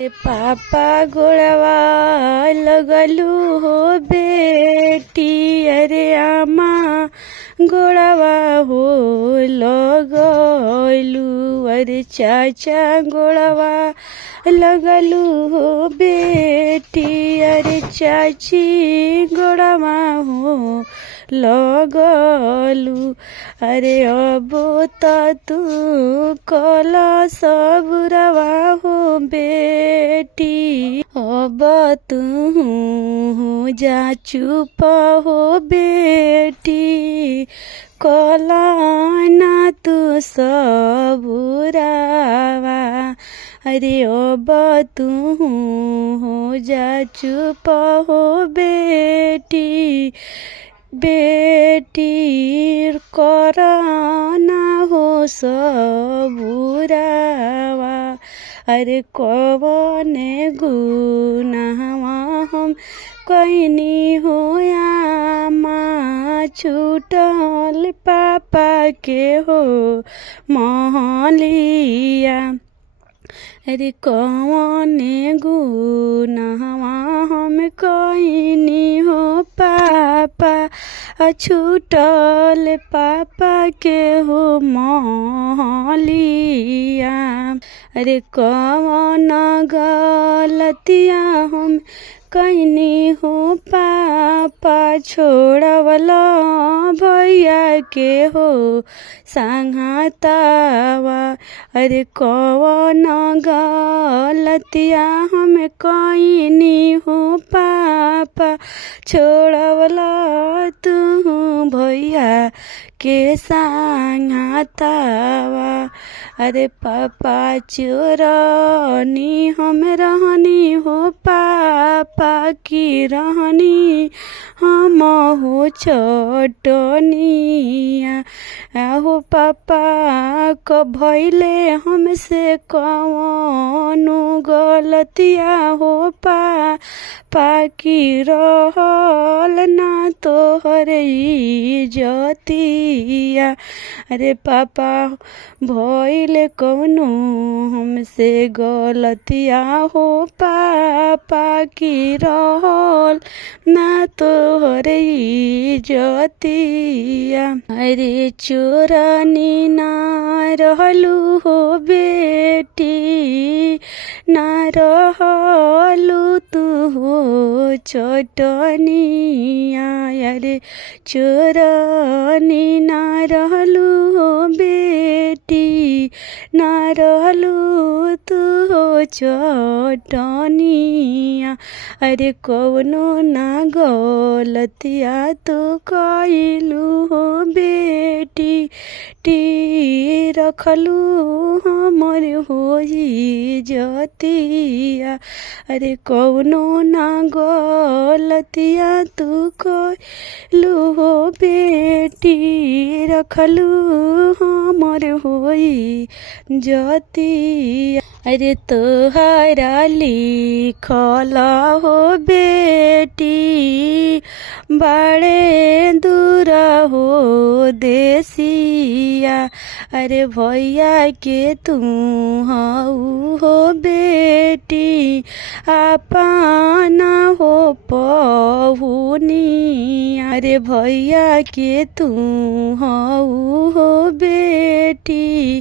पापा गोड़वा लगलू हो बेटी, अरे आमा गोड़वा हो लगलू, अरे चाचा गोड़वा लगलू हो बेटी, अरे चाची गोड़वा हो लगलू। अरे अब तू कल सबुरवा हो बेटी, अब तू जा चुप हो बेटी, कला ना तू सबुरवा। अरे अब तू जा चुप हो बेटी, बेटी करना हो सबुरवा। अरे कवने गुनाहवा हम कैनी हो आमा, छूटल पापा के हो महलिया। अरे कवने गुनाहवा हम कैनी हो पापा, छूटल पापा के हो महलिया। अरे कवन गलतिया हम कैनी हो पापा, छोड़वला भैया के हो संगतावा। अरे कवन गलतिया हम कैनी हो पापा, छोड़वला तू भैया के संगतावा। अरे पापा चोरनी हम रहनी हो पापा की रहनी हम हो छोटनिया। हो पापा क भैले हमसे कवनो गलतिया हो पापा की रहल ना तोहर इज्जतिया। अरे पापा भइले कवनो हमसे गलतिया हो पापा की रहल ना तोहर इज्जतिया। अरे चोरनी ना रहलू हो बेटी, ना रहलू तू हो छोटनिया। अरे चोरनी ना रहलू हो बेटी, ना रहलू तू हो छोटनिया। अरे कवनो ना गलतिया तू कैलू हो बेटी, टी रखलू हमर हो इज्जतिया। अरे कवनो ना गलतिया तू कैलू हो बेटी, रखलू हमर हो इज्जतिया। अरे तोहरा लिखल हो बेटी, बड़े दूर हो देसिया। अरे भैया के तू हो बेटी, अपना हो पहुनिया। अरे भैया के तू हो बेटी,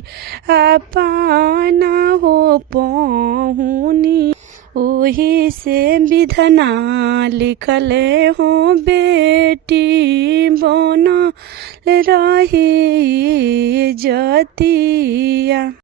अपना हो पहुनी। ओही से विधना लिखले हो बेटी, बनल रही इज्जतिया।